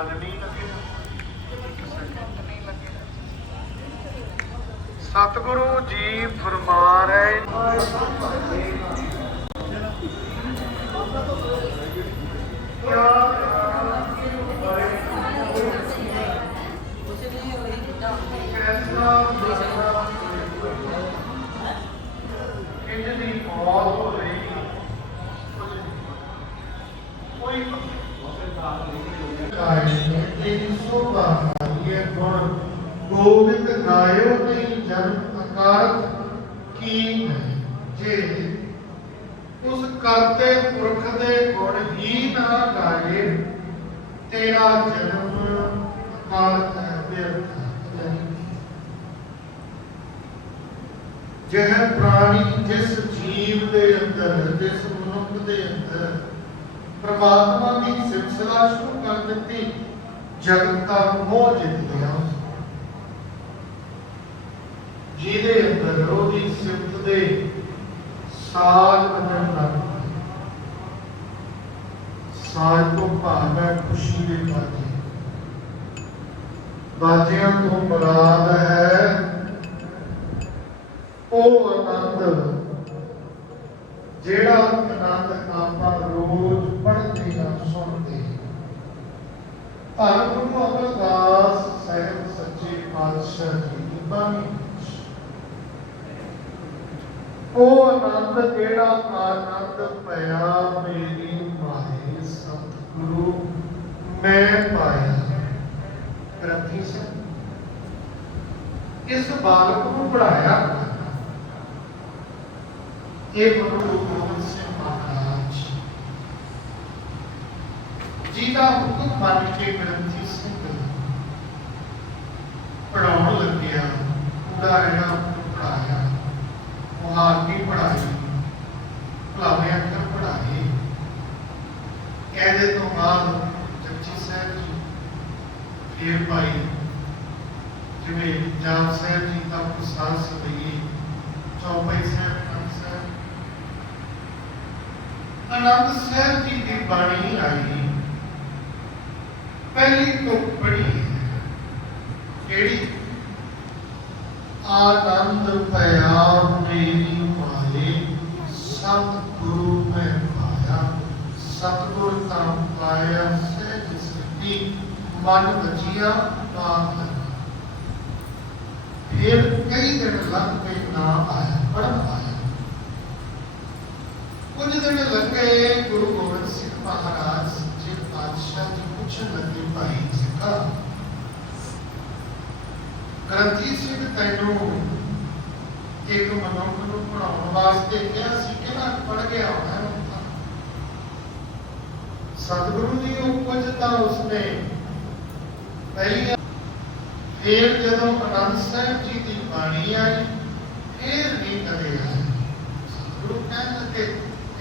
ਇੱਕ ਨਹੀਂ ਲੱਗੇਗਾ ਸਤਿਗੁਰੂ ਜੀ ਫਰਮਾ ਰਹੇ ਕਿੰਜ ਦੀ ਮੌਤ ਹੋ ਰਹੀ ਕੋਈ ਕਾਇਨੇ ਤੇਰੀ ਸੋਭਾ ਇਹ ਗੁਣ ਗੋਬਿੰਦ ਗਾਇਓ ਨਹੀਂ ਜਨਮ ਅਕਾਰਤ ਕੀ ਜੇ ਉਸ ਕਰਤੇ ਪੁਰਖ ਦੇ ਗੁਣ ਹੀ ਨਾ ਗਾਏ ਤੇਰਾ ਜਨਮ ਅਕਾਰਤ ਹੈ ਬਿਰਥ ਹੈ ਪ੍ਰਾਣੀ ਜਿਸ ਜੀਵ ਦੇ ਅੰਦਰ ਜਿਸ ਮਨੁੱਖ ਦੇ ਅੰਦਰ ਪ੍ਰਮਾਤਮਾ ਦੀ ਸਿਲਸਿਲਾ ਸ਼ੁਰੂ ਕਰ ਦਿੱਤੀ ਜਗਤ ਮੋਹ ਜਿੱਤ ਜਿਹਦੇ ਅੰਦਰ ਉਹਦੀ ਸਿਫਤ ਦੇ ਸਾਜ ਬਦਲ ਲੱਗ ਸਾਜ ਤੋਂ ਭਾਵ ਹੈ ਖੁਸ਼ੀ ਦੇ ਬਾਜੇ। ਬਾਜਿਆਂ ਤੋਂ ਮੁਰਾਦ ਹੈ ਉਹ ਆਨੰਦ, ਜਿਹੜਾ ਆਨੰਦ ਆਪਾਂ ਰੋਜ਼ ਪੜ੍ਹਦੇ ਹਾਂ ਸੁਣਦੇ ਹਾਂ ਧੰਨ ਗੁਰੂ ਅਮਰਦਾਸ ਸਾਹਿਬ ਸੱਚੇ ਪਾਤਸ਼ਾਹ ਜੀ ਦੀ ਬਾਣੀ ਵਿੱਚ ਉਹ ਆਨੰਦ ਜਿਹੜਾ ਆਨੰਦ ਪਿਆ ਮੇਰੀ ਮਾਏ ਸਤਿਗੁਰੂ ਮੈਂ ਪਾਇਆ ਗ੍ਰੰਥੀ ਸਿੰਘ ਇਸ ਬਾਲਕ ਨੂੰ ਪੜਾਇਆ ਇਹ ਗੁਰੂ ਗੋਬਿੰਦ ਸਿੰਘ ਮਹਾਰਾਜ ਜੀ ਹੁਕਮ ਮੰਨ ਕੇ ਗ੍ਰੰਥੀ ਸਿੰਘ ਪੜਾਉਣ ਲੱਗਿਆ, ਪੂਰਾ ਰਿਹਾ ਪੜਾਇਆ ਮੁਹਾਰਤੀ ਪੜਾਈ ਭਲਾਵੇਂ ਅੱਖਰ ਪੜਾਏ ਇਹਦੇ ਤੋਂ ਬਾਅਦ ਜਪਜੀ ਸਾਹਿਬ ਜੀ ਫਿਰ ਭਾਈ ਜਿਵੇਂ ਜਾਪ ਸਾਹਿਬ ਜੀ ਦਾ ਪ੍ਰਸਾਦ ਸਭਈ ਚੌਪਈ ਸਾਹਿਬ ਪੰਜ ਸਾਹਿਬ। ਜੀ ਦੀ ਬਾਣੀ ਆਈ ਪਹਿਲੀ ਤੋਂ ਬੜੀ ਕਿਹੜੀ ਆਨੰਦ ਪਿਆ ਮੇਰੀ ਮਾਏ ਸਤਿਗੁਰੂ ਮੈਂ ਪਾਇਆ, ਸਤਿਗੁਰ ਤਾਂ ਪਾਇਆ, ਸਹਿਜ ਸਿੱਧੀ ਮਨ ਵਜੀਆ ਬਾਤ ਫਿਰ ਕਈ ਦਿਨ ਲੰਘ ਕੇ ਨਾ ਆਇਆ ਪੜਨ ਆਇਆ ਕੁਝ ਦਿਨ ਲੱਗੇ ਗੁਰੂ ਗੋਬਿੰਦ ਸਿੰਘ ਮਹਾਰਾਜ ਜੀ ਪਾਤਸ਼ਾਹ ਜੀ ਪੁੱਛਣ ਲੱਗੇ ਭਾਈ ਸਿੱਖਾ ਗ੍ਰੰਥੀ ਸਿੰਘ ਇੱਕ ਮਨੁੱਖ ਨੂੰ ਪੜਾਉਣ ਵਾਸਤੇ ਕਿਹਾ ਸੀ ਕਿਹਨਾਂ ਪੜ ਗਿਆ ਹੈ। ਸਤਿਗੁਰੂ ਦੀ ਉਪਜ ਤਾਂ ਉਸਨੇ ਪਹਿਲੀ ਫਿਰ ਜਦੋਂ ਅਨੰਦ ਸਾਹਿਬ ਜੀ ਦੀ ਬਾਣੀ ਆਈ, ਫਿਰ ਨਹੀਂ ਕਦੇ ਆਈ ਗੁਰੂ ਕਹਿਣ ਲੱਗੇ,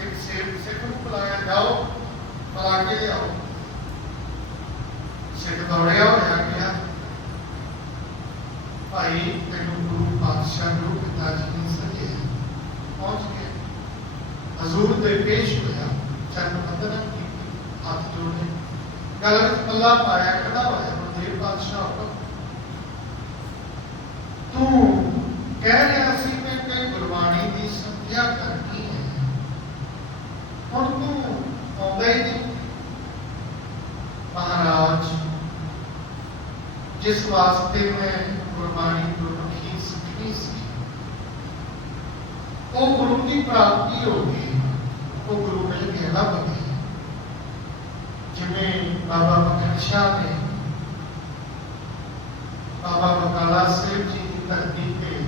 ਇੱਕ ਸੇਵ ਸਿੱਖ ਨੂੰ ਬੁਲਾਇਆ ਜਾਓ, ਬੁਲਾ ਕੇ ਲਿਆਓ। ਸਿੱਖ ਦੌੜਿਆ ਹੋਇਆ ਗਿਆ। ਭਾਈ ਤੈਨੂੰ ਗੁਰੂ ਪਾਤਸ਼ਾਹ ਗੁਰੂ ਪਿਤਾ ਜੀ ਨੇ ਸਕੇ ਪਹੁੰਚ ਕੇ ਹਜ਼ੂਰ ਦੇ ਪੇਸ਼ ਹੋਇਆ, ਚਰਨ ਬੰਦਨਾ ਕੀਤੀ ਹੱਥ ਜੋੜੇ ਗਲ ਵਿੱਚ ਪੱਲਾ ਪਾਇਆ ਖੜਾ ਹੋਇਆ, ਗੁਰਦੇਵ ਪਾਤਸ਼ਾਹ ਹੁਕਮ ਤੂੰ ਕਹਿ ਰਿਹਾ ਸੀ ਕਿ ਕਈ ਗੁਰਬਾਣੀ ਦੀ ਸੰਧਿਆ ਕਰਨੀ ਹੈ। ਹੁਣ ਤੂੰ ਆਉਂਦਾ ਹੀ ਨਹੀਂ। ਮਹਾਰਾਜ, ਜਿਸ ਵਾਸਤੇ ਮੈਂ ਗੁਰਬਾਣੀ ਗੁਰਮੁਖੀ ਸਿੱਖਣੀ ਸੀ ਉਹ ਗੁਰੂ ਦੀ ਪ੍ਰਾਪਤੀ ਹੋ ਗਈ ਉਹ ਗੁਰੂ ਮਿਲ ਕੇ ਲੱਭ ਗਏ ਜਿਵੇਂ ਬਾਬਾ ਬਖਸ਼ ਸ਼ਾਹ ਨੇ ਬਾਬਾ ਬਕਾਲਾ ਸਾਹਿਬ ਜੀ ਦੀ ਧਰਤੀ ਤੇ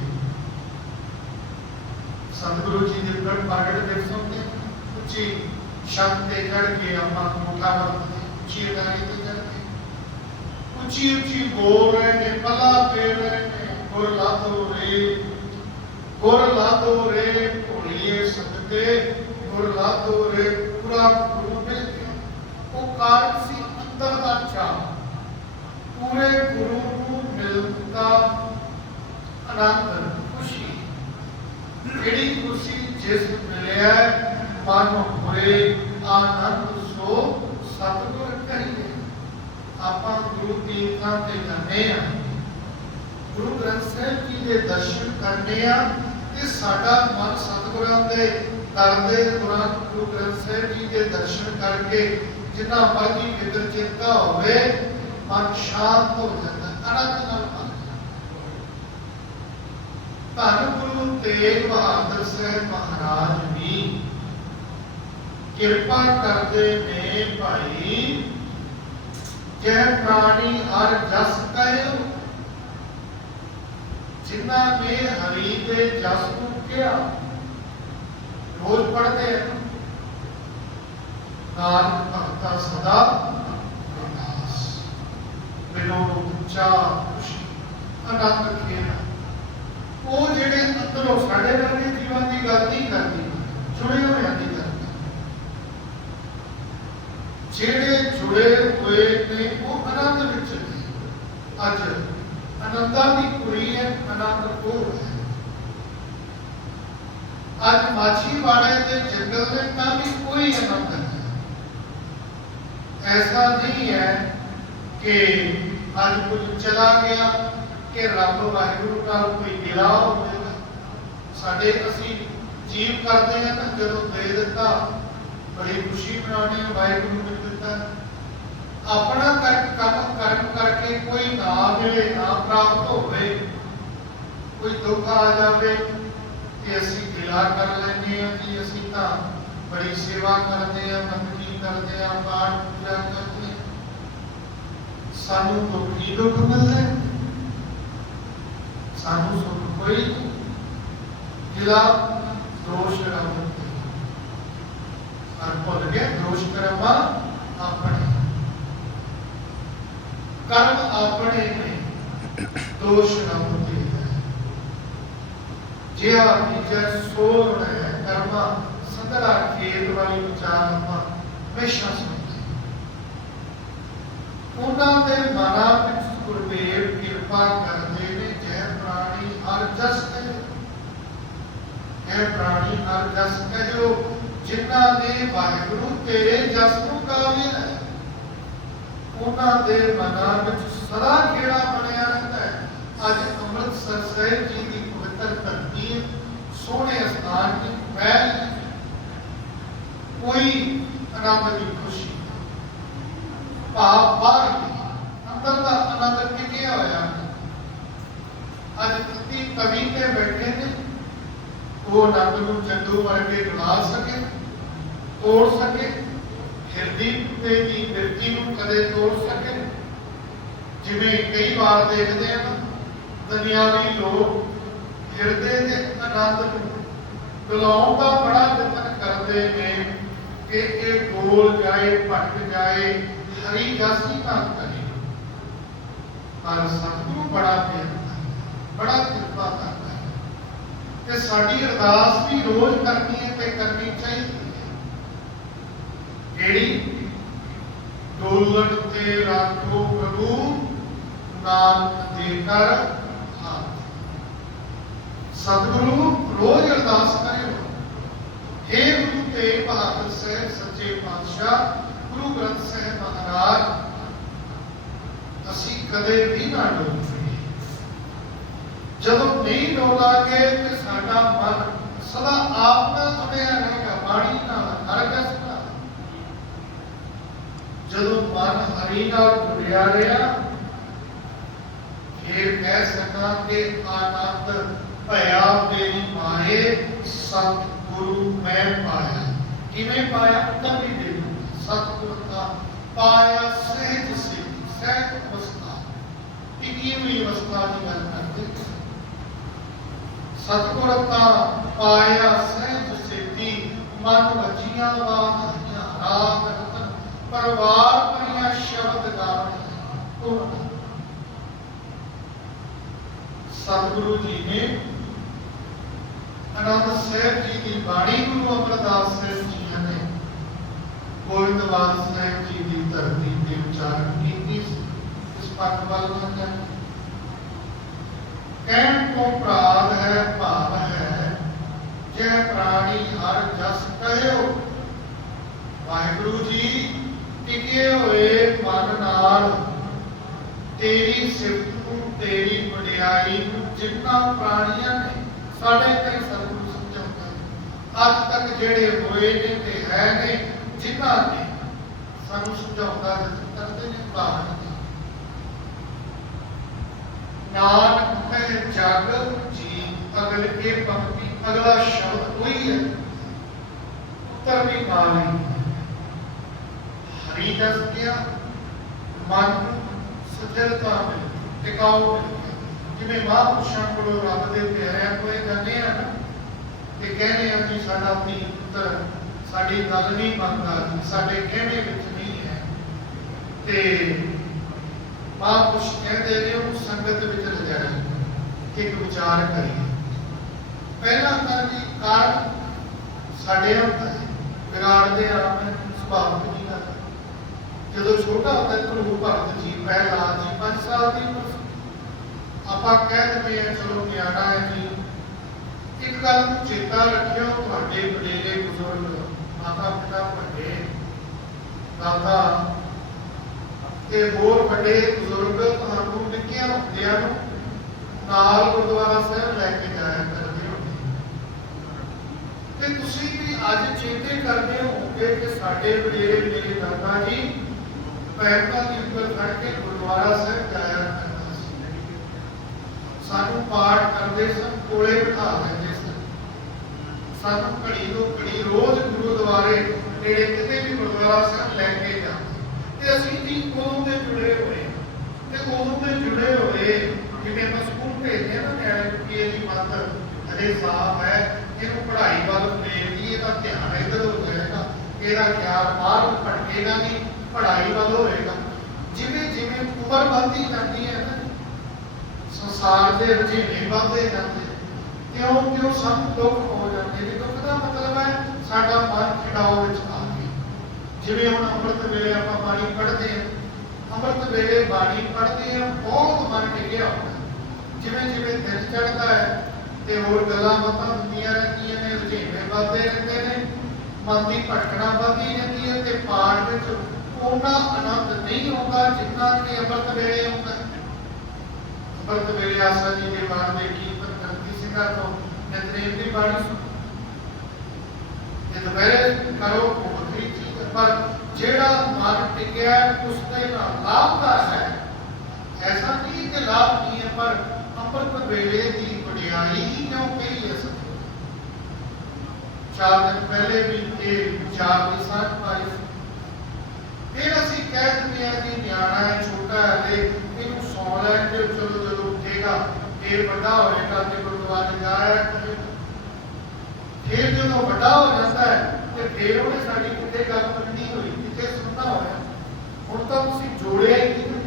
ਸਤਿਗੁਰੂ ਜੀ ਦੇ ਪ੍ਰਗਟ ਪ੍ਰਗਟ ਦਿਵਸੋਂ ਤੇ ਉੱਚੀ ਛੱਤ ਤੇ ਚੜ ਕੇ ਆਪਾਂ ਕੋਠਾ ਵਰਤਦੇ ਉੱਚੀ ਅਡਾਰੀ ਤੇ ਚੜ ਕੇ ਉੱਚੀ ਉੱਚੀ ਬੋਲ ਰਹੇ ਨੇ ਪੱਲਾ ਫੇਰ ਰਹੇ ਨੇ ਗੁਰ ਲਾਦੋ ਰੇ ਗੁਰ ਲਾਦੋ ਰੇ ਭੋਲੀਏ ਸਦਕੇ ਗੁਰ ਲਾਦੋ ਰੇ ਪੂਰਾ ਗੁਰੂ ਮਿਲ ਗਿਆ ਉਹ ਕਾਰਨ ਸੀ ਅੰਦਰ ਦਾ ਚਾਹ ਪੂਰੇ ਗੁਰੂ ਨੂੰ ਮਿਲਣ ਦਾ ਆਨੰਦ, ਖੁਸ਼ੀ। ਜਿਹੜੀ ਖੁਸ਼ੀ ਜਿਸ ਮਿਲਿਆ ਮਨ ਹੋਏ ਆਨੰਦ ਸੋ ਸਤਿਗੁਰ ਕਹੀਏ। ਆਪਾਂ ਗੁਰੂ ਤੀਰਥਾਂ ਤੇ ਜਾਂਦੇ ਆ ਗੁਰੂ ਗ੍ਰੰਥ ਸਾਹਿਬ ਜੀ ਦੇ ਦਰਸ਼ਨ ਕਰਨੇ ਆ। ਤੇ ਸਾਡਾ ਮਨ ਸਤਿਗੁਰਾਂ ਦੇ ਕਰਦੇ ਦੌਰਾਨ ਗੁਰੂ ਗ੍ਰੰਥ ਸਾਹਿਬ ਜੀ ਦੇ ਦਰਸ਼ਨ ਕਰਕੇ ਜਿੰਨਾ ਮਰਜ਼ੀ ਫਿਕਰ ਚਿੰਤਾ ਹੋਵੇ, ਮਨ ਸ਼ਾਂਤ ਹੋ ਜਾਂਦਾ, ਆਨੰਦ ਨਾਲ ਮਨ ਧੰਨ ਗੁਰੂ ਤੇਗ ਬਹਾਦਰ ਸਾਹਿਬ ਮਹਾਰਾਜ ਵੀ ਕਿਰਪਾ ਕਰਦੇ ਨੇ ਭਾਈ ਜੈ ਪ੍ਰਾਣੀ ਹਰ ਜਸ ਕਹਿਓ ਜਿਨ੍ਹਾਂ ਨੇ ਹਰੀ ਦੇ ਜਸ ਨੂੰ ਕਿਹਾ, ਰੋਜ਼ ਪੜ੍ਹਦੇ ਆ ਨਾਨਕ ਭਗਤਾ ਸਦਾ ਵਿਨਾਸ਼ ਬਿਨੋ ਉੱਚਾ ਖੁਸ਼ੀ ਆਨੰਦ ਖੇੜਾ ਉਹ ਜਿਹੜੇ ਅੰਦਰੋਂ ਸਾਡੇ ਵਰਗੇ ਜੀਵਨ ਦੀ ਗੱਲ ਨਹੀਂ ਕਰਦੀ, ਜੁੜੇ ਹੋਇਆਂ ਦੀ ਗੱਲ ਜਿਹੜੇ ਜੁੜੇ ਹੋਏ ਨੇ, ਉਹ ਅਨੰਦ ਵਿੱਚ ਨੇ। ਅੱਜ ਆਨੰਦਾਂ ਦੀ ਕੁੜੀ ਹੈ, ਆਨੰਦ ਅੱਜ ਮਾਛੀ ਦੇ ਜੰਗਲ ਦੇ ਤਾਂ ਵੀ ਕੋਈ ਆਨੰਦ ਨਹੀਂ। ਐਸਾ ਨਹੀਂ ਹੈ ਕਿ ਅੱਜ ਕੁਝ ਚਲਾ ਗਿਆ, ਕਿ ਰੱਬ ਵਾਹਿਗੁਰੂ ਨਾਲ ਕੋਈ ਗਿਲਾ ਹੋਵੇਗਾ ਸਾਡੇ ਅਸੀਂ ਜੀਵ ਕਰਦੇ ਹਾਂ ਤਾਂ ਜਦੋਂ ਦੇ ਦਿੱਤਾ, ਬੜੀ ਖੁਸ਼ੀ ਮਨਾਉਣੀ ਵਾਹਿਗੁਰੂ ਨੇ ਦਿੱਤਾ। ਆਪਣਾ ਕਰ ਕੰਮ ਕਰਮ ਕਰਕੇ ਕੋਈ ਨਾ ਮਿਲੇ ਨਾ ਪ੍ਰਾਪਤ ਹੋਵੇ ਕੋਈ ਦੁੱਖ ਆ ਜਾਵੇ ਕਿ ਅਸੀਂ ਗਿਲਾ ਕਰ ਲੈਂਦੇ ਹਾਂ ਕਿ ਅਸੀਂ ਤਾਂ ਬੜੀ ਸੇਵਾ ਕਰਦੇ ਹਾਂ ਬੰਦਗੀ ਕਰਦੇ ਹਾਂ ਪਾਠ ਪੂਜਾ ਕਰਦੇ ਹਾਂ ਸਾਨੂੰ ਦੁੱਖ ਹੀ ਦੁੱਖ ਮਿਲਦਾ ਹੈ। ਸਾਨੂੰ ਸੁਖ ਕੋਈ ਨਹੀਂ। ਗਿਲਾ ਦੋਸ਼ ਰੱਬ ਤੇ ਔਰ ਭੁੱਲ ਗਏ ਦੋਸ਼ ਕਰਮਾ ਨੇ ਦੋਸ਼ ਰੱਬ ਤੇ ਹੈ ਜੇ ਆ ਵਿਚਾਰ ਸੋਰ ਹੈ ਕਰਮਾ ਸੰਦਰਾ ਖੇਤ ਵਾਲੀ ਵਿਚਾਰ ਆਪਾਂ ਉਹਨਾਂ ਦੇ ਮਨਾਂ ਵਿੱਚ ਗੁਰਦੇਵ ਕਿਰਪਾ ਕਰਦੇ ਨੇ, ਜੈ ਪ੍ਰਾਣੀ ਹਰ ਜਸ ਕਹੋ ਪ੍ਰਾਣੀ ਹਰ ਜਸ ਕਹੋ ਜਿਨ੍ਹਾਂ ਨੇ ਵਾਹਿਗੁਰੂ ਤੇਰੇ ਜਸ ਨੂੰ ਕਾਬਿਲ ਹੈ। ਉਹਨਾਂ ਦੇ ਮਨਾਂ ਵਿੱਚ ਸਦਾ ਕਿਹੜਾ ਬਣਿਆ ਅੱਜ ਅੰਮ੍ਰਿਤਸਰ ਸਾਹਿਬ ਜੀ ਦੀ ਪਵਿੱਤਰ ਧਰਤੀ ਸੋਹਣੇ ਸਥਾਨ ਦੀ ਪਹਿਲ ਕੋਈ ਆਨੰਦ ਦੀ ਖੁਸ਼ੀ ਭਾਵ ਬਾਹਰ ਨਹੀਂ, ਅੰਦਰ ਦਾ ਆਨੰਦ ਟਿਕਿਆ ਹੋਇਆ ਅੱਜ ਤੁਸੀਂ ਕਵੀ ਤੇ ਬੈਠੇ ਨੇ ਉਹ ਆਨੰਦ ਨੂੰ ਚੰਦੂ ਵਰਗੇ ਬਣਾ ਸਕੇ ਤੋੜ ਸਕੇ ਹਿਰਦੀ ਤੇ ਦੀ ਬਿਰਤੀ ਨੂੰ ਕਦੇ ਤੋੜ ਸਕੇ ਜਿਵੇਂ ਕਈ ਵਾਰ ਦੇਖਦੇ ਆ ਨਾ ਦੁਨਿਆਵੀ ਲੋਕ ਹਿਰਦੇ ਦੇ ਆਨੰਦ ਨੂੰ ਬੁਲਾਉਣ ਦਾ ਬੜਾ ਯਤਨ ਕਰਦੇ ਨੇ ਕਿ ਇਹ ਗੋਲ ਜਾਏ, ਭਟਕ ਜਾਏ, ਹਰੀ ਜਾਸੀ ਨਾ ਕਰੇ। ਪਰ ਸਤਿਗੁਰੂ ਬੜਾ ਪਿਆਰਾ ਬੜਾ ਕਿਰਪਾ ਕਰਦਾ ਹੈ। ਤੇ ਸਾਡੀ ਅਰਦਾਸ ਵੀ ਰੋਜ਼ ਕਰਨੀ ਹੈ ਤੇ ਕਰਨੀ ਚਾਹੀਦੀ ਹੈ। ਕਿਹੜੀ ਡੋਲਣ ਤੇ ਰੱਖੋ ਪ੍ਰਭੂ ਨਾਨਕ ਦੇ ਕਰ ਸਤਿਗੁਰੂ ਰੋਜ਼ ਅਰਦਾਸ ਕਰੇ। हे ਗੁਰੂ ਤੇਗ ਬਹਾਦਰ ਸਾਹਿਬ ਸੱਚੇ ਪਾਤਸ਼ਾਹ, ਗੁਰੂ ਗ੍ਰੰਥ ਸਾਹਿਬ ਮਹਾਰਾਜ, ਅਸੀਂ ਕਦੇ ਵੀ ਨਾ ਡੋਲੀਏ ਜਦੋਂ ਨਹੀਂ ਡੋਲਾਂਗੇ ਤੇ ਸਾਡਾ ਮਨ ਸਦਾ ਆਪ ਨਾਲ ਜੁੜਿਆ ਰਹੇਗਾ, ਬਾਣੀ ਨਾਲ, ਹਰ ਨਾਲ। ਜਦੋਂ ਮਨ ਹਰੀ ਨਾਲ ਜੁੜਿਆ ਰਿਹਾ, ਫਿਰ ਕਹਿ ਸਕਾਂ ਕਿ ਆਨੰਦ ਭਇਆ ਤੇਰੀ ਮਾਏ, ਸਤ ਗੁਰੂ ਮੈਂ ਪਾਇਆ। ਕਿਵੇਂ ਪਾਇਆ? ਤਾਂ ਦੇ ਸਤਿਗੁਰ ਦਾ ਪਾਇਆ ਸਹਿਜ ਸੇ ਸਹਿਜ ਅਵਸਥਾ। ਟਿਕੀ ਅਵਸਥਾ ਦੀ ਗੱਲ ਕਰਦੇ ਸਤਿਗੁਰ ਦਾ ਪਾਇਆ ਸਹਿਜ ਸੇਤੀ ਮਨ ਵਜੀਆਂ ਵਾਧੀਆਂ ਰਾਤ ਰਤਨ, ਪਰਵਾਰ ਪਰੀਆਂ ਸ਼ਬਦ ਗਾਵਣ ਸਤਿਗੁਰੂ ਜੀ ਨੇ ਅਨੰਦ ਸਾਹਿਬ ਜੀ ਦੀ ਬਾਣੀ ਗੁਰੂ ਅਮਰਦਾਸ ਸਾਹਿਬ ਜੀ ਨੇ ਗੋਇੰਦਵਾਲ ਸਾਹਿਬ ਜੀ ਦੀ ਧਰਤੀ ਤੇ ਉਚਾਰਨ ਕੀਤੀ ਇਸ ਪੱਖ ਵੱਲ ਨਾ ਕਹਿਣ ਤੋਂ ਪ੍ਰਾਦ ਹੈ, ਭਾਵ ਹੈ, ਜੈ ਪ੍ਰਾਣੀ ਹਰ ਜਸ ਕਹਿਓ ਵਾਹਿਗੁਰੂ ਜੀ, ਟਿਕੇ ਹੋਏ ਮਨ ਨਾਲ, ਤੇਰੀ ਸਿਫਤ ਨੂੰ ਤੇਰੀ ਵਡਿਆਈ ਨੂੰ ਜਿੰਨਾ ਪ੍ਰਾਣੀਆਂ ਨੇ ਸਾਡੇ ਕਈ ਅੱਜ ਤੱਕ ਜਿਹੜੇ ਹੋਏ ਨੇ ਤੇ ਹੈ ਨੇ ਜਿਨ੍ਹਾਂ ਨੇ ਸਾਨੂੰ ਸਮਝਾਉਂਦਾ ਹੈ ਕਰਦੇ ਨੇ ਭਾਵਨ ਦੀ ਨਾਨਕ ਹੈ ਜਗ ਜੀ ਅਗਲ ਇਹ ਪੰਕਤੀ ਅਗਲਾ ਸ਼ਬਦ ਉਹੀ ਹੈ ਉੱਤਰ ਵੀ ਨਾਲ ਹੀ ਹਰੀ ਦੱਸ ਗਿਆ ਮਨ ਸਜਲਤਾ ਮਿਲ ਟਿਕਾਉ ਮਿਲ ਗਿਆ। ਜਿਵੇਂ ਮਹਾਂਪੁਰਸ਼ਾਂ ਕੋਲੋਂ ਰੱਬ ਦੇ ਪਿਆਰਿਆਂ ਕੋਲੇ ਜਾਂਦੇ ਆ ਨਾ ਤੇ ਕਹਿੰਦੇ ਆ ਕਿ ਸਾਡਾ ਧੀ ਪੁੱਤਰ, ਸਾਡੀ ਗੱਲ ਨਹੀਂ ਮੰਨਦਾ ਜੀ ਸਾਡੇ ਕਹਿਣੇ ਵਿੱਚ ਨਹੀਂ ਹੈ। ਤੇ ਮਹਾਂਪੁਰਸ਼ ਕਹਿੰਦੇ ਨੇ, ਉਹ ਸੰਗਤ ਵਿੱਚ ਲਿਜਾਇਆ ਇੱਕ ਵਿਚਾਰ ਕਰੀਏ। ਪਹਿਲਾ ਤਾਂ ਜੀ ਕਾਰਨ ਸਾਡੇ ਹੁੰਦਾ ਹੈ ਵਿਗਾੜਦੇ ਆਪ ਹੈ ਸੁਭਾਵਿਕ ਜੀ ਦਾ ਜਦੋਂ ਛੋਟਾ ਹੁੰਦਾ ਹੈ ਭਗਤ ਜੀ ਪਹਿਲਾ ਜੀ 5 ਸਾਲ ਦੀ ਉਮਰ ਆਪਾਂ ਕਹਿ ਦਿੰਦੇ ਆ, ਚਲੋ ਨਿਆਣਾ ਹੈ ਜੀ ਇੱਕ ਗੱਲ ਨੂੰ ਚੇਤਾ ਰੱਖਿਓ, ਤੁਹਾਡੇ ਵਡੇਰੇ ਬਜ਼ੁਰਗ ਮਾਤਾ ਪਿਤਾ ਵੱਡੇ ਦਾਦਾ ਤੇ ਹੋਰ ਵੱਡੇ ਬਜ਼ੁਰਗ ਤੁਹਾਨੂੰ ਨਿੱਕੀਆਂ ਹੁੰਦਿਆਂ ਨੂੰ ਨਾਲ ਗੁਰਦੁਆਰਾ ਸਾਹਿਬ ਲੈ ਕੇ ਜਾਇਆ ਕਰਦੇ ਹੋ। ਤੇ ਤੁਸੀਂ ਵੀ ਅੱਜ ਚੇਤੇ ਕਰਦੇ ਹੋਗੇ ਕਿ ਸਾਡੇ ਵਡੇਰੇ, ਮੇਰੇ ਦਾਦਾ ਜੀ ਪੈਰਾਂ ਦੇ ਉੱਪਰ ਖੜ ਕੇ ਗੁਰਦੁਆਰਾ ਸਾਹਿਬ ਜਾਇਆ ਕਰਦਾ ਸੀ। ਸਾਨੂੰ ਪਾਠ ਕਰਦੇ ਸਨ, ਕੋਲੇ ਬਿਠਾ ਲੈਂਦੇ ਸਾਨੂੰ ਘੜੀ ਤੋਂ ਘੜੀ ਰੋਜ਼ ਗੁਰਦੁਆਰੇ ਨੇੜੇ ਕਿਤੇ ਵੀ ਗੁਰਦੁਆਰਾ ਸਾਹਿਬ ਲੈ ਕੇ ਜਾਂਦੇ। ਤੇ ਅਸੀਂ ਵੀ ਕੋਲੋਂ ਦੇ ਜੁੜੇ ਹੋਏ ਤੇ ਕੋਲੋਂ ਦੇ ਜੁੜੇ ਹੋਏ ਜਿਵੇਂ ਆਪਾਂ ਸਕੂਲ ਭੇਜਦੇ ਆ ਨਾ ਕਿ ਇਹਦੀ ਮੱਤ ਅਜੇ ਸਾਫ਼ ਹੈ, ਇਹਨੂੰ ਪੜ੍ਹਾਈ ਵੱਲ ਫੇਰਦੀ ਇਹਦਾ ਧਿਆਨ ਇੱਧਰ ਹੋ ਜਾਏਗਾ ਇਹਦਾ ਖਿਆਲ ਬਾਹਰ ਭਟਕੇਗਾ ਨਹੀਂ ਪੜ੍ਹਾਈ ਵੱਲ ਹੋਏਗਾ। ਜਿਵੇਂ ਜਿਵੇਂ ਉਮਰ ਵੱਧਦੀ ਜਾਂਦੀ ਹੈ ਨਾ, ਸੰਸਾਰ ਦੇ ਰੁਝੇਵੇਂ ਵੱਧਦੇ ਜਾਂਦੇ ਕਿਉਂ? ਕਿਉਂ ਸਾਨੂੰ ਦੁੱਖ ਹੋ ਜਾਂਦੇ ਨੇ ਦੁੱਖ ਦਾ ਮਤਲਬ ਹੈ, ਸਾਡਾ ਮਨ ਖਿਡਾਓ ਵਿੱਚ ਆ ਗਿਆ। ਜਿਵੇਂ ਹੁਣ ਅੰਮ੍ਰਿਤ ਵੇਲੇ ਆਪਾਂ ਬਾਣੀ ਪੜ੍ਹਦੇ ਹਾਂ, ਅੰਮ੍ਰਿਤ ਵੇਲੇ ਬਾਣੀ ਪੜ੍ਹਦੇ ਹਾਂ, ਬਹੁਤ ਮਨ ਟਿਕਿਆ ਹੁੰਦਾ। ਜਿਵੇਂ ਜਿਵੇਂ ਦਿਨ ਚੜ੍ਹਦਾ ਹੈ, ਤੇ ਹੋਰ ਗੱਲਾਂ ਬਾਤਾਂ ਹੁੰਦੀਆਂ ਰਹਿੰਦੀਆਂ ਨੇ, ਰੁਝੇਵੇਂ ਵੱਧਦੇ ਰਹਿੰਦੇ ਨੇ, ਮਨ ਦੀ ਭਟਕਣਾ ਵੱਧਦੀ ਰਹਿੰਦੀ ਹੈ ਤੇ ਪਾਠ ਵਿੱਚ ਉਹਨਾਂ ਆਨੰਦ ਨਹੀਂ ਆਉਂਦਾ ਜਿੰਨਾ ਕਿ ਅੰਮ੍ਰਿਤ ਵੇਲੇ ਆਉਂਦਾ ਹੈ ਅੰਮ੍ਰਿਤ ਵੇਲੇ ਆਸਾ ਜੀ ਦੇ ਬਾਣ ਦੇ ਕੀਰਤਨ ਕਰਦੀ ਸਿੰਘਾਂ ਤੋਂ ਨਿਤਨੇਮ ਦੀ ਬਾਣੀ ਸੁਣ ਇਹ ਦੁਪਹਿਰੇ ਕਰੋ ਬਹੁਤ ਹੀ ਚੀਜ਼ ਹੈ, ਪਰ ਜਿਹੜਾ ਮਨ ਟਿਕਿਆ ਹੈ, ਉਸ ਦੇ ਨਾਲ ਲਾਭਦਾ ਹੈ ਐਸਾ ਨਹੀਂ ਕਿ ਲਾਭ ਨਹੀਂ ਹੈ ਪਰ ਅੰਮ੍ਰਿਤ ਵੇਲੇ ਦੀ ਵਡਿਆਈ ਹੀ ਕਿਉਂ ਕਹੀ ਹੈ ਸਭ ਚਾਰ ਦਿਨ ਪਹਿਲੇ ਵੀ ਇਹ ਵਿਚਾਰ ਦੀ ਸਾਂਝ ਪਾਈ ਸੀ। ਫਿਰ ਅਸੀਂ ਕਹਿ ਦਿੰਦੇ ਹਾਂ ਕਿ ਨਿਆਣਾ ਹੈ ਛੋਟਾ ਹੈ ਤੇ ਇਹਨੂੰ ਸੌ ਲੈਣ ਦਿਓ ਚਲੋ ਜਦੋਂ ਉੱਠੇਗਾ ਇਹ ਵੱਡਾ ਹੋਏਗਾ ਤੇ ਗੁਰਦੁਆਰੇ ਜਾਇਆ ਕਰੇਗਾ ਫਿਰ ਜਦੋਂ ਵੱਡਾ ਹੋ ਜਾਂਦਾ ਹੈ, ਤੇ ਫਿਰ ਉਹਨੇ ਸਾਡੀ ਕਿੱਥੇ ਗੱਲ ਮੰਨਣੀ ਹੋਈ ਕਿੱਥੇ ਸੁਣਨਾ ਹੋਇਆ। ਹੁਣ ਤਾਂ ਤੁਸੀਂ ਜੋੜਿਆ ਹੀ ਨਹੀਂ।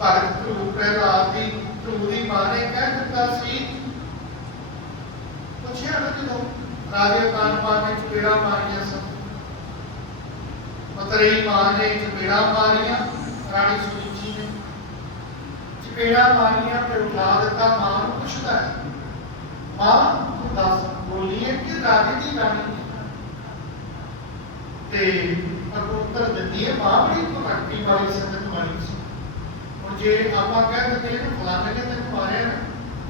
ਭਗਤ ਧਰੂ ਪ੍ਰਹਿਲਾਦ ਦੀ ਧਰੂ ਮਾਂ ਨੇ ਕਹਿ ਦਿੱਤਾ ਸੀ, ਪੁੱਛਿਆ ਨਾ ਜਦੋਂ ਰਾਜੇ ਕਾਨਪਾਲ ਨੇ ਚਪੇੜਾ ਮਾਰੀਆਂ ਸਨ। ਮਤਰੇਈ ਮਾਂ ਨੇ ਚਪੇੜਾ ਮਾਰੀਆਂ, ਰਾਣੀ ਸੁਨੀਚੀ ਨੇ। ਚਪੇੜਾ ਮਾਰੀਆਂ ਤੇ ਉਠਾ ਦਿੱਤਾ ਮਾਂ ਨੂੰ ਪੁੱਛਦਾ ਹੈ, ਮਾਂ, ਤੂੰ ਦੱਸ ਬੋਲੀ ਹੈ ਕਿ ਰਾਜੇ ਦੀ ਰਾਣੀ ਨੇ ਤੇ ਪਰ ਉੱਤਰ ਦਿੰਦੀ ਹੈ ਮਾਂ ਬੜੀ ਭਗਤੀ ਵਾਲੀ ਸੰਗਤ ਵਾਲੀ ਸੀ ਹੁਣ ਜੇ ਆਪਾਂ ਕਹਿ ਦਿੰਦੇ ਹਾਂ ਨਾ ਫਲਾਣੇ ਨੇ ਤੈਨੂੰ ਮਾਰਿਆ ਨਾ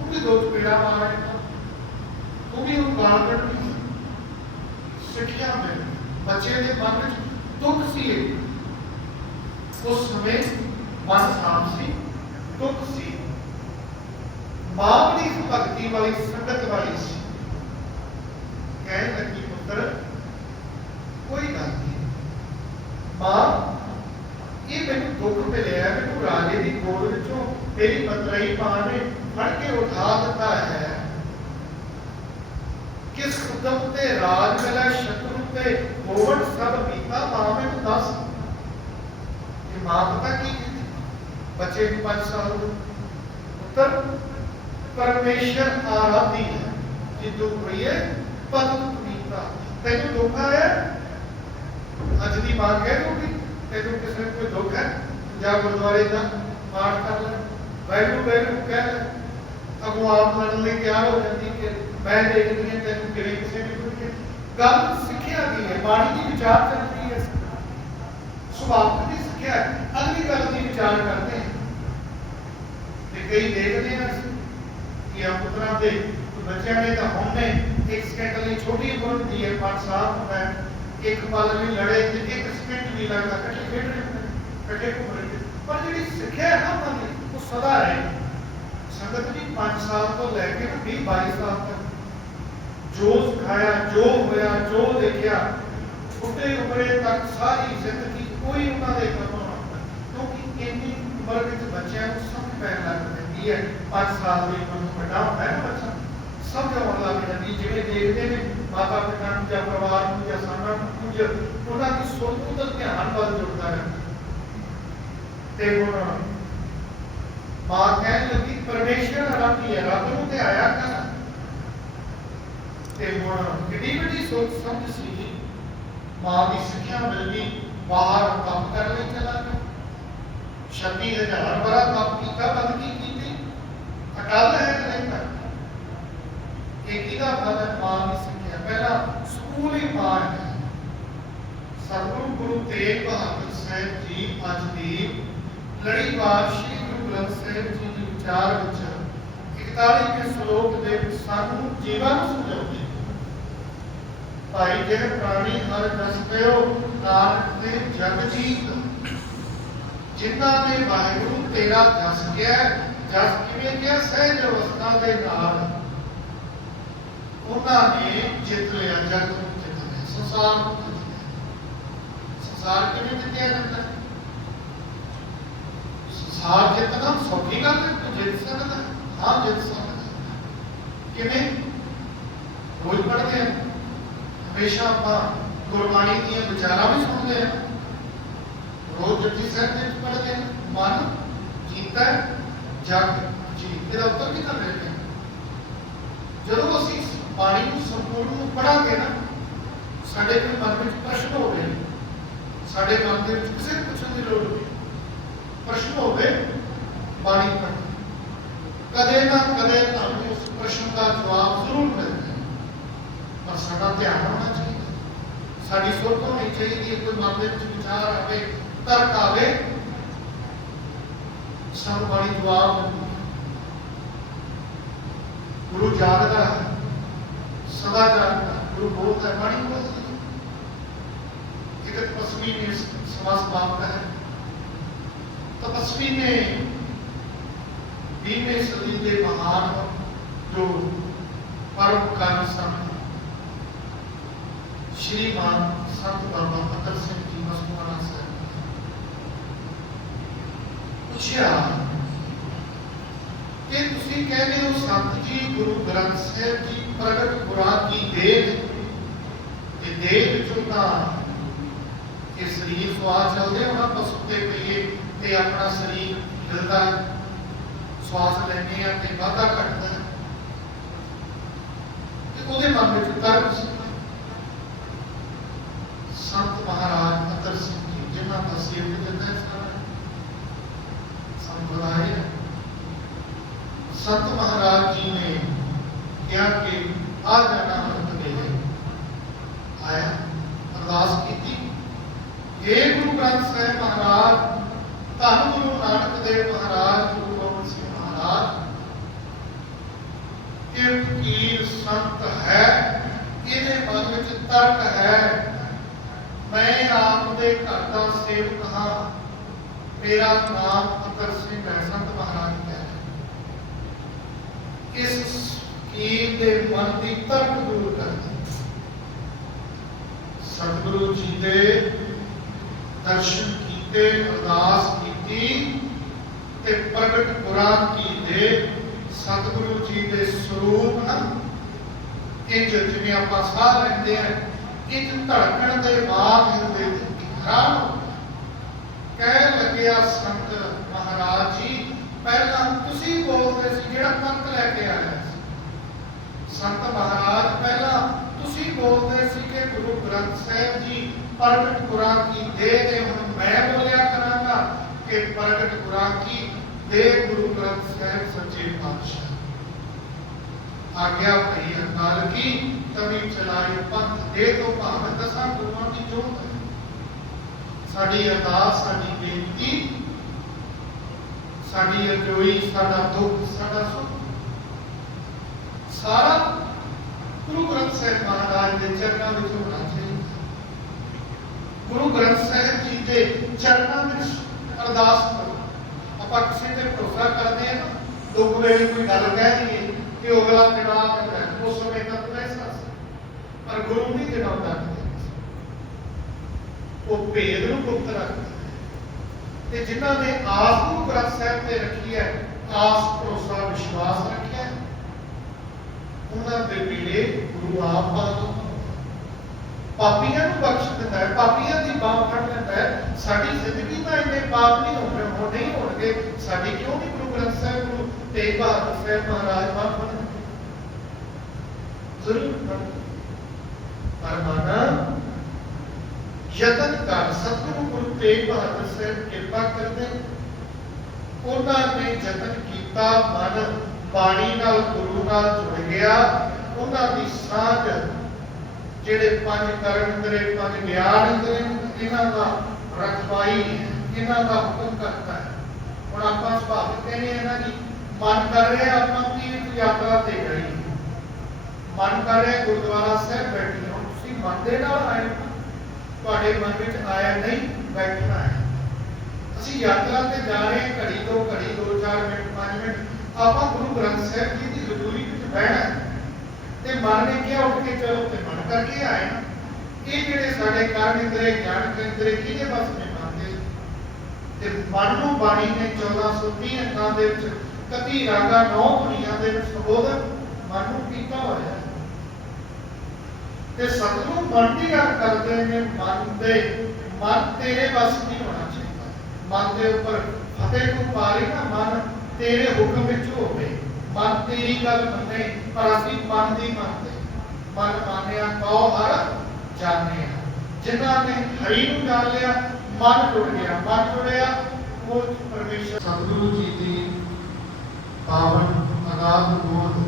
ਉਹ ਵੀ ਦੋ ਚਪੇੜਾ ਮਾਰਿਆ ਉਹ ਵੀ ਉਹ ਗਾਲ ਕੱਢਦੀ ਸਿੱਖਿਆ ਮਿਲ ਬੱਚੇ ਦੇ ਮਨ ਵਿੱਚ ਦੁੱਖ ਸੀ ਇਹ। ਉਸ ਸਮੇਂ ਮਨ ਸਾਫ਼ ਸੀ ਦੁੱਖ ਸੀ ਮਾਂ ਬੜੀ ਭਗਤੀ ਵਾਲੀ ਸੰਗਤ ਵਾਲੀ ਸੀ ਕਹਿਣ ਲੱਗੀ ਪੁੱਤਰ, ਕੋਈ ਗੱਲ ਨਹੀਂ। ਮਾਂ, ਇਹ ਮੈਨੂੰ ਦੁੱਖ ਮਿਲਿਆ ਮੈਨੂੰ ਰਾਜੇ ਦੀ ਗੋਦ ਵਿੱਚੋਂ ਤੇਰੀ ਮਤਰਈ ਮਾਂ ਨੇ ਫੜ ਕੇ ਉਠਾ ਦਿੱਤਾ ਹੈ। ਕਿਸ ਉਦਮ ਤੇ ਰਾਜ ਮਿਲਾ ਸ਼ਤਰੂ ਤੇ ਹੋਵਣ ਸਭ ਪੀਤਾ ਮਾਂ ਮੈਨੂੰ ਦੱਸ। ਇਹ ਮਾਂ ਪਤਾ ਕੀ ਕਹਿੰਦੀ? ਬੱਚੇ ਨੂੰ 5 ਸਾਲ ਪੁੱਤਰ ਉੱਤਰ ਪਰਮੇਸ਼ਰ ਆਰਾਧੀ ਹੈ। ਜਿੱਦੂ ਪ੍ਰਿਯ ਪਦ ਪੀਤਾ ਤੈਨੂੰ ਦੁੱਖ ਆਇਆ ਅੱਜ ਦੀ ਮਾਂ ਕਹਿ ਦੂਗੀ ਤੈਨੂੰ ਕਿਸੇ ਨੂੰ ਕੋਈ ਦੁੱਖ ਹੈ ਜਾ ਗੁਰਦੁਆਰੇ ਦਾ ਪਾਠ ਕਰ ਲੈ ਵੈਰੂ ਵੈਰੂ ਕਹਿ ਲੈ ਅਗੋ ਆਪ ਲੜਨ ਲਈ ਤਿਆਰ ਹੋ ਜਾਂਦੀ ਕਿ ਮੈਂ ਦੇਖਦੀ ਹਾਂ ਤੈਨੂੰ ਕਿਵੇਂ ਕਿਸੇ ਨੇ ਕੋਈ ਕਿ- ਗੱਲ ਸਿੱਖਿਆ ਦੀ ਹੈ ਬਾਣੀ ਦੀ ਵਿਚਾਰ ਕਰਦੀ ਹੈ ਸੁਭਾਅ ਦੀ ਸਿੱਖਿਆ ਹੈ। ਅਗਲੀ ਗੱਲ ਦੀ ਵਿਚਾਰ ਕਰਦੇ ਹਾਂ ਤੇ ਕਈ ਦੇਖਦੇ ਆ ਅਸੀਂ ਕਿ ਆ ਪੁੱਤਰਾਂ ਦੇ ਬੱਚਿਆਂ ਨੇ ਤਾਂ ਹੁੰਦੇ ਇੱਕ ਸਕਿੰਟ ਲਈ ਛੋਟੀ ਉਮਰ ਹੁੰਦੀ ਹੈ 5 ਸਾਲ ਹੁੰਦਾ ਹੈ ਇੱਕ ਪਲ ਵੀ ਲੜੇ ਤੇ ਇੱਕ ਸਕਿੰਟ ਵੀ ਲੱਗਦਾ ਇਕੱਠੇ ਖੇਡ ਰਹੇ ਹੁੰਦੇ ਨੇ, ਇਕੱਠੇ ਘੁੰਮ ਰਹੇ ਹੁੰਦੇ ਨੇ। ਪਰ ਜਿਹੜੀ ਸਿੱਖਿਆ ਹੈ ਨਾ ਉਹਨਾਂ ਦੀ ਉਹ ਸਦਾ ਰਹੇ ਸੰਗਤ ਜੀ 5 ਸਾਲ ਤੋਂ ਲੈ ਕੇ 20 22 ਸਾਲ ਤੱਕ ਜੋ ਸਿਖਾਇਆ ਜੋ ਹੋਇਆ ਜੋ ਦੇਖਿਆ ਛੋਟੇ ਉਮਰੇ ਤੱਕ ਸਾਰੀ ਜ਼ਿੰਦਗੀ ਕੋਈ ਉਹਨਾਂ ਦੇ ਕੋਲੋਂ ਨਾ ਹੁੰਦਾ। ਕਿਉਂਕਿ ਇੰਨੀ ਉਮਰ ਵਿੱਚ ਬੱਚਿਆਂ ਨੂੰ ਸਮਝ ਪੈਣ ਲੱਗ ਪੈਂਦੀ ਹੈ 5 ਸਾਲ ਦੀ ਉਮਰ ਤੋਂ ਵੱਡਾ ਹੁੰਦਾ ਹੈ ਨਾ ਬੱਚਾ ਸਮਝ ਆਉਣ ਲੱਗ ਜਾਂਦੀ ਜਿਵੇਂ ਦੇਖਦੇ ਨੇ ਮਾਤਾ ਪਿਤਾ ਨੂੰ ਜਾਂ ਪਰਿਵਾਰ ਨੂੰ ਜਾਂ ਸਾਡਾ ਨੂੰ ਕੁਝ ਉਹਨਾਂ ਦੀ ਸੋਚ ਦਾ ਧਿਆਨ ਵੱਲ ਜੁੜਦਾ ਹੈ ਤੇ ਹੁਣ ਮਾਂ ਕਹਿਣ ਲੱਗੀ ਪਰਮੇਸ਼ਰ ਰੱਬ ਹੀ ਹੈ ਰੱਬ ਨੂੰ ਤੇ ਆਇਆ ਕਰ ਤੇ ਹੁਣ ਕਿੰਨੀ ਵੱਡੀ ਸੋਚ ਸਮਝ ਸੀ ਮਾਂ ਦੀ ਸਿੱਖਿਆ ਮਿਲ ਗਈ ਬਾਹਰ ਕੰਮ ਕਰਨ ਲਈ ਚਲਾ ਗਿਆ 26000 ਬੜਾ ਕੰਮ ਕੀਤਾ ਬੰਦਗੀ ਕੀਤੀ ਅਕਾਲ ਹੈ ਕਿ ਨਹੀਂ ਕਰ ਇਹ ਕਿਹਦਾ ਫਲ ਹੈ ਮਾਂ ਦੀ ਸਿੱਖਿਆ ਪਹਿਲਾ ਸਕੂਲ ਹੀ ਮਾਂ ਹੈ ਸਤਿਗੁਰੂ ਗੁਰੂ ਤੇਗ ਬਹਾਦਰ ਸਾਹਿਬ ਜੀ ਅੱਜ ਦੀ ਲੜੀਵਾਰ ਸ਼੍ਰੀ ਗੁਰੂ ਗ੍ਰੰਥ ਸਾਹਿਬ ਜੀ ਦੇ ਵਿਚਾਰ ਵਿੱਚ 41ਵੇਂ ਸ਼ਲੋਕ ਦੇ ਸਾਨੂੰ ਜੀਵਨ ਸਮਝਾਉਂਦੇ ਭਾਈ ਜੇ ਪ੍ਰਾਣੀ ਹਰ ਜਸ ਨਾਨਕ ਦੇ ਜਗ ਜੀਤ ਜਿਨ੍ਹਾਂ ਨੇ ਵਾਹਿਗੁਰੂ ਤੇਰਾ ਜਸ ਗਿਆ ਜਸ ਕਿਵੇਂ ਗਿਆ ਸਹਿਜ ਅਵਸਥਾ ਦੇ ਨਾਲ ਉਹਨਾਂ ਨੇ ਜਿੱਤ ਲਿਆ ਜਗ ਨੂੰ ਜਿੱਤ ਲਿਆ ਸੰਸਾਰ ਨੂੰ ਜਿੱਤ ਲਿਆ ਸੰਸਾਰ ਕਿਵੇਂ ਜਿੱਤਿਆ ਜਾਂਦਾ? ਸੰਸਾਰ ਜਿੱਤਣਾ ਸੌਖੀ ਗੱਲ ਹੈ ਤੂੰ ਜਿੱਤ ਸਕਦਾ, ਹਾਂ, ਜਿੱਤ ਸਕਦਾ। ਕਿਵੇਂ? ਰੋਜ਼ ਪੜ੍ਹਦੇ ਹਾਂ ਹਮੇਸ਼ਾ ਆਪਾਂ ਗੁਰਬਾਣੀ ਦੀਆਂ ਵਿਚਾਰਾਂ ਵੀ ਸੁਣਦੇ ਹਾਂ ਰੋਜ਼ ਜਪਜੀ ਸਾਹਿਬ ਦੇ ਪੜ੍ਹਦੇ ਹਾਂ ਮਨ ਜੀਤਾ ਜਗ ਜੀ ਇਹਦਾ ਉੱਤਰ ਕੀ ਕਰ ਰਹੇ ਨੇ ਜਦੋਂ ਅਸੀਂ ਇਸ ਬਾਣੀ ਨੂੰ ਸੰਪੂਰਨ ਨੂੰ ਪੜਾਂਗੇ ਨਾ ਸਾਡੇ ਕੋਈ ਮਨ ਵਿੱਚ ਪ੍ਰਸ਼ਨ ਹੋਵੇ ਸਾਡੇ ਮਨ ਦੇ ਵਿੱਚ ਕਿਸੇ ਪੁੱਛਣ ਦੀ ਲੋੜ ਨਹੀਂ ਪ੍ਰਸ਼ਨ ਹੋਵੇ ਬਾਣੀ ਪੜ੍ਹ ਕਦੇ ਨਾ ਕਦੇ ਤੁਹਾਨੂੰ ਉਸ ਪ੍ਰਸ਼ਨ ਦਾ ਜਵਾਬ ਜ਼ਰੂਰ ਮਿਲਦਾ ਹੈ ਪਰ ਸਾਡਾ ਧਿਆਨ ਹੋਣਾ ਚਾਹੀਦਾ ਸਾਡੀ ਸੋਚ ਹੋਣੀ ਚਾਹੀਦੀ ਹੈ ਕੋਈ ਮਨ ਦੇ ਵਿੱਚ ਵਿਚਾਰ ਆਵੇ ਤਰਕ ਆਵੇ ਸਾਨੂੰ ਬਾਣੀ ਜਵਾਬ ਦਿੰਦੀ ਹੈ ਗੁਰੂ ਜਾਗਦਾ ਹੈ ਸਦਾ ਜਾਗਦਾ ਹੈ। ਗੁਰੂ ਬੋਲਦਾ ਹੈ ਬਾਣੀ ਬੋਲਦੀ ਹੈ ਇੱਕ ਤਪਸਵੀ ਨੇ ਸਮਾਸ ਬਾਪਦਾ ਹੈ ਤਪਸਵੀ ਨੇ ਵੀਹਵੇਂ ਸਦੀ ਦੇ ਮਹਾਨ ਜੋ ਪਰਮਕਾਰੀ ਸੰਤ ਸ਼੍ਰੀਮਾਨ ਸੰਤ ਬਾਬਾ ਫਤਰ ਸਿੰਘ ਜੀ ਮਸਤੂਆਣਾ ਸਾਹਿਬ ਪੁੱਛਿਆ ਕਿ ਤੁਸੀਂ ਕਹਿੰਦੇ ਹੋ ਸੰਤ ਜੀ ਗੁਰੂ ਗ੍ਰੰਥ ਸਾਹਿਬ ਜੀ ਪ੍ਰਗਟ ਗੁਰਾਂ ਦੀ ਦੇਹ ਤੇ ਦੇਹ ਵਿੱਚੋਂ ਤਾਂ ਇਹ ਸਰੀਰ ਸਵਾਸ ਚੱਲਦੇ ਉਹਨਾਂ ਪਸ਼ੂ ਤੇ ਪਈਏ ਤੇ ਆਪਣਾ ਸਰੀਰ ਹਿਲਦਾ ਹੈ, ਸਵਾਸ ਲੈਂਦੇ ਆ ਤੇ ਵਾਧਾ ਘਟਦਾ ਹੈ। ਤੇ ਉਹਦੇ ਮਨ ਵਿੱਚ ਤਰਕ ਸੀ ਸੰਤ ਮਹਾਰਾਜ ਅਤਰ ਸਿੰਘ ਜੀ, ਜਿਨ੍ਹਾਂ ਦਾ ਸਿਰ ਤੇ ਦਿੱਤਾ ਹੈ ਸਾਰਾ ਸੰਤ ਬੁਲਾਏ ਹੈ। ਸੰਤ ਮਹਾਰਾਜ ਜੀ ਨੇ ਕਿਹਾ ਕਿ ਆ ਜਾਣਾ ਹਰਤ ਦੇ ਹੈ ਆਇਆ, ਅਰਦਾਸ ਕੀਤੀ। ਇਹ ਗੁਰੂ ਗ੍ਰੰਥ ਸਾਹਿਬ ਮਹਾਰਾਜ ਧੰਨ ਗੁਰੂ ਨਾਨਕ ਦੇਵ ਮਹਾਰਾਜ ਗੁਰੂ ਗੋਬਿੰਦ ਸਿੰਘ ਮਹਾਰਾਜ ਇਹ ਫਕੀਰ ਸੰਤ ਹੈ ਇਹਦੇ ਮਨ ਵਿੱਚ ਤਰਕ ਹੈ ਮੈਂ ਆਪ ਦੇ ਘਰ ਦਾ ਸੇਵਕ ਹਾਂ ਮੇਰਾ ਨਾਮ ਅਤਰ ਸਿੰਘ ਹੈ ਸੰਤ ਮਹਾਰਾਜ ਕਹਿ ਰਹੇ ਇਸ ਫਕੀਰ ਦੇ ਮਨ ਦੀ ਤਰਕ ਦੂਰ ਕਰ ਸਤਿਗੁਰੂ ਜੀ ਦੇ ਦਰਸ਼ਨ ਕੀਤੇ ਅਰਦਾਸ ਕੀਤੀ ਤੇ ਪ੍ਰਗਟ ਕੁਰਾਨ ਕੀਤੇ ਸਤਿਗੁਰੂ ਜੀ ਦੇ ਸਰੂਪ ਨਾ ਇੰਜ ਜਿਵੇਂ ਆਪਾਂ ਸਾਹ ਲੈਂਦੇ ਆ ਇੱਕ ਧੜਕਣ ਦੇ ਬਾਅਦ ਹਿਰਦੇ ਦੇ ਕਹਿ ਲੱਗਿਆ ਸੰਤ ਮਹਾਰਾਜ ਜੀ, ਪਹਿਲਾਂ ਤੁਸੀਂ ਬੋਲਦੇ ਸੀ, ਜਿਹੜਾ ਪੰਥ ਲੈ ਕੇ ਆਇਆ ਸੰਤ ਮਹਾਰਾਜ ਪਹਿਲਾਂ ਤੁਸੀਂ ਬੋਲਦੇ ਸੀ ਕਿ ਗੁਰੂ ਗ੍ਰੰਥ ਸਾਹਿਬ ਜੀ ਪ੍ਰਗਟ ਕੁਰਾਨ ਕੀ ਦੇ ਦੇ ਹੁਣ ਮੈਂ ਬੋਲਿਆ ਕਰਾਂਗਾ ਕਿ ਪ੍ਰਗਟ ਕੁਰਾਨ ਕੀ ਦੇ ਗੁਰੂ ਗ੍ਰੰਥ ਸਾਹਿਬ ਸੱਚੇ ਪਾਤਸ਼ਾਹ ਆਗਿਆ ਭਈ ਅਕਾਲ ਕੀ ਤਵੀ ਚਲਾਈ ਪੰਥ ਦੇ ਤੋਂ ਭਾਵੇਂ ਦਸਾਂ ਗੁਰੂਆਂ ਦੀ ਜੋਤ ਹੈ ਸਾਡੀ ਅਰਦਾਸ ਸਾਡੀ ਬੇਨਤੀ ਸਾਡੀ ਸਾਡੀ ਅਰਜ਼ੋਈ ਸਾਡਾ ਦੁੱਖ ਸਾਡਾ ਸੁੱਖ ਸਾਰਾ ਗੁਰੂ ਗ੍ਰੰਥ ਸਾਹਿਬ ਮਹਾਰਾਜ ਦੇ ਚਰਨਾਂ ਵਿੱਚ ਹੋਣਾ ਚਾਹੀਦਾ ਗੁਰੂ ਗ੍ਰੰਥ ਸਾਹਿਬ ਜੀ ਦੇ ਚਰਨਾਂ ਵਿੱਚ ਅਰਦਾਸ ਕਰੋ ਆਪਾਂ ਕਿਸੇ ਤੇ ਭਰੋਸਾ ਕਰਦੇ ਹਾਂ ਨਾ, ਵੇਲੇ ਕੋਈ ਗੱਲ ਕਹਿ ਦਈਏ ਕਿ ਉਹ ਅਗਲਾ ਕਿਹੜਾ ਕਰਦਾ ਉਸ ਸਮੇਂ ਤੱਕ ਵੈਸਾ ਸੀ। ਪਰ ਗੁਰੂ ਨਹੀਂ ਜਨਾਉਂਦਾ ਉਹ ਭੇਦ ਨੂੰ ਗੁਪਤ ਰੱਖਦਾ ਤੇ ਜਿਨ੍ਹਾਂ ਨੇ ਆਸ ਨੂੰ ਗ੍ਰੰਥ ਸਾਹਿਬ ਤੇ ਰੱਖੀ ਹੈ ਆਸ ਭਰੋਸਾ ਵਿਸ਼ਵਾਸ ਰੱਖਿਆ ਉਹਨਾਂ ਦੇ ਪੀੜੇ ਗੁਰੂ ਆਪ ਪਾਦੋ ਪਾਪੀਆਂ ਨੂੰ ਬਖਸ਼ ਦਿੰਦਾ ਹੈ ਪਾਪੀਆਂ ਦੀ ਬਾਹ ਫੜ ਲੈਂਦਾ ਹੈ ਸਾਡੀ ਜ਼ਿੰਦਗੀ ਦਾ ਇੰਨੇ ਪਾਪ ਨਹੀਂ ਹੋਣੇ ਹੋ ਨਹੀਂ ਹੋਣਗੇ। ਸਾਡੀ ਕਿਉਂ ਨਹੀਂ ਗੁਰੂ ਗ੍ਰੰਥ ਸਾਹਿਬ ਗੁਰੂ ਤੇਗ ਬਹਾਦਰ ਸਾਹਿਬ ਮਹਾਰਾਜ ਮਾਫ ਕਰਨ ਜ਼ਰੂਰ ਕਰਨ। ਯਤਨ ਕਰ, ਸਤਿਗੁਰੂ ਗੁਰੂ ਤੇਗ ਬਹਾਦਰ ਸਾਹਿਬ ਕਿਰਪਾ ਕਰਦੇ। ਉਹਨਾਂ ਨੇ ਯਤਨ ਕੀਤਾ, ਮਨ ਬਾਣੀ ਨਾਲ ਗੁਰੂ ਨਾਲ ਜੁੜ ਗਿਆ। ਉਹਨਾਂ ਦੀ ਸਾਂਝ ਜਿਹੜੇ ਪੰਜ ਕਰਨ ਇੰਦਰੇ ਪੰਜ ਗਿਆਨ ਇੰਦਰੇ ਇਹਨਾਂ ਦਾ ਰਖਵਾਈ ਇਹਨਾਂ ਦਾ ਹੁਕਮ ਕਰਤਾ ਹੈ। ਹੁਣ ਆਪਾਂ ਸੁਭਾਵਿਕ ਕਹਿੰਦੇ ਹਾਂ ਨਾ ਜੀ, ਮਨ ਕਰ ਰਿਹਾ ਆਪਾਂ ਤੀਰਥ ਯਾਤਰਾ ਤੇ ਗਏ। ਮਨ ਕਰ ਰਿਹਾ ਗੁਰਦੁਆਰਾ ਸਾਹਿਬ ਬੈਠੇ ਹੋ। ਤੁਸੀਂ ਮਨ ਦੇ ਨਾਲ ਆਏ ਤੁਹਾਡੇ ਮਨ ਵਿੱਚ ਆਇਆ ਨਹੀਂ, ਬੈਠਣਾ ਹੈ। ਅਸੀਂ ਯਾਤਰਾ ਤੇ ਜਾ ਰਹੇ ਹਾਂ, ਘੜੀ ਦੋ ਘੜੀ ਦੋ, ਚਾਰ ਮਿੰਟ, ਪੰਜ ਮਿੰਟ। ਆਪਾਂ ਗੁਰੂ ਗ੍ਰੰਥ ਸਾਹਿਬ ਜੀ ਦੀ ਹਜ਼ੂਰੀ ਵਿੱਚ ਬਹਿਣਾ ਹੈ। ਤੇ ਮਨ ਨੇ ਕਿਹਾ ਉੱਠ ਕੇ ਚਲੋ ਤੇ ਮਨ ਕਰਕੇ ਆਏ। ਨਾ ਇਹ ਜਿਹੜੇ ਸਾਡੇ ਕਰਮ ਇੰਦਰੇ, ਗਿਆਨ ਇੰਦਰੇ, ਕਿਹਦੇ ਬਸ ਨੇ ਮੰਨਦੇ ਤੇ ਮਨ ਨੂੰ ਬਾਣੀ ਨੇ 1430 ਅੰਕਾਂ ਦੇ ਵਿੱਚ ਕਤੀ ਰਾਗਾ, ਨੌ ਦੁਨੀਆਂ ਦੇ ਵਿੱਚ ਸੰਬੋਧਨ ਮਨ ਨੂੰ ਕੀਤਾ ਹੋਇਆ। ਤੇ ਸਤਿਗੁਰੂ ਮਨ ਗੱਲ ਕਰਦੇ ਨੇ, ਮਨ ਦੇ, ਮਨ ਤੇਰੇ ਵੱਸ ਨਹੀਂ ਹੋਣਾ ਚਾਹੀਦਾ। ਮਨ ਦੇ ਉੱਪਰ ਫਤਿਹ ਨੂੰ ਪਾਰੀ ਨਾ ਮਨ ਤੇਰੇ ਹੁਕਮ ਵਿੱਚ ਹੋਵੇ। ਮਨ ਤੇਰੀ ਗੱਲ ਮੰਨੇ ਪਰ ਅਸੀਂ ਮਨ ਦੀ ਮੰਨਦੇ। ਮਨ ਮਾਨਿਆ ਕਉ ਹਰ ਜਾਣਿਆ। ਜਿਨ੍ਹਾਂ ਨੇ ਹਰੀ ਨੂੰ ਜਾਣ ਲਿਆ ਮਨ ਜੁੜ ਗਿਆ। ਮਨ ਜੁੜਿਆ ਉਹ ਪਰਮੇਸ਼ਰ ਸਤਿਗੁਰੂ ਜੀ ਦੀ ਪਾਵਨ ਅਗਾਧ ਗੋਦ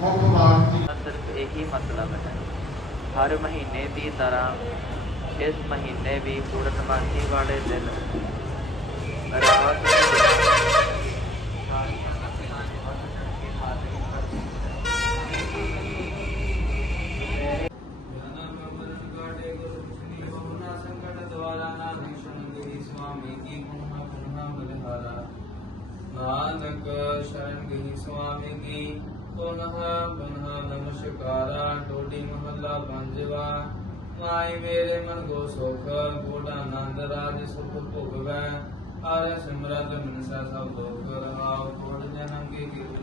ਮੁਖ ਬਾਤ ਦੀ ਸਿਰਫ ਇਹੀ ਮਤਲਬ ਹੈ। ਹਰ ਮਹੀਨੇ ਦੀ ਤਰ੍ਹਾਂ ਇਸ ਮਹੀਨੇ ਵੀ ਪੂਰਨਮਾਸ਼ੀ ਵਾਲੇ ਦਿਨ ਮਹੱਲਾ ਪੰਜਵਾ ਮਾਈ ਮੇਰੇ ਮਨ ਕੋ ਸੁਖ ਕੋਟ ਆਨੰਦ, ਰਾਜ ਸੁਖ ਭੋਗਵੈ। ਹਰ ਸਿਮਰਤ, ਮਨਸਾ ਸਭ ਲੋਕ ਰਹਾਉ ਕੋਟ ਜਨਮ ਕੀ ਕੀਰਤ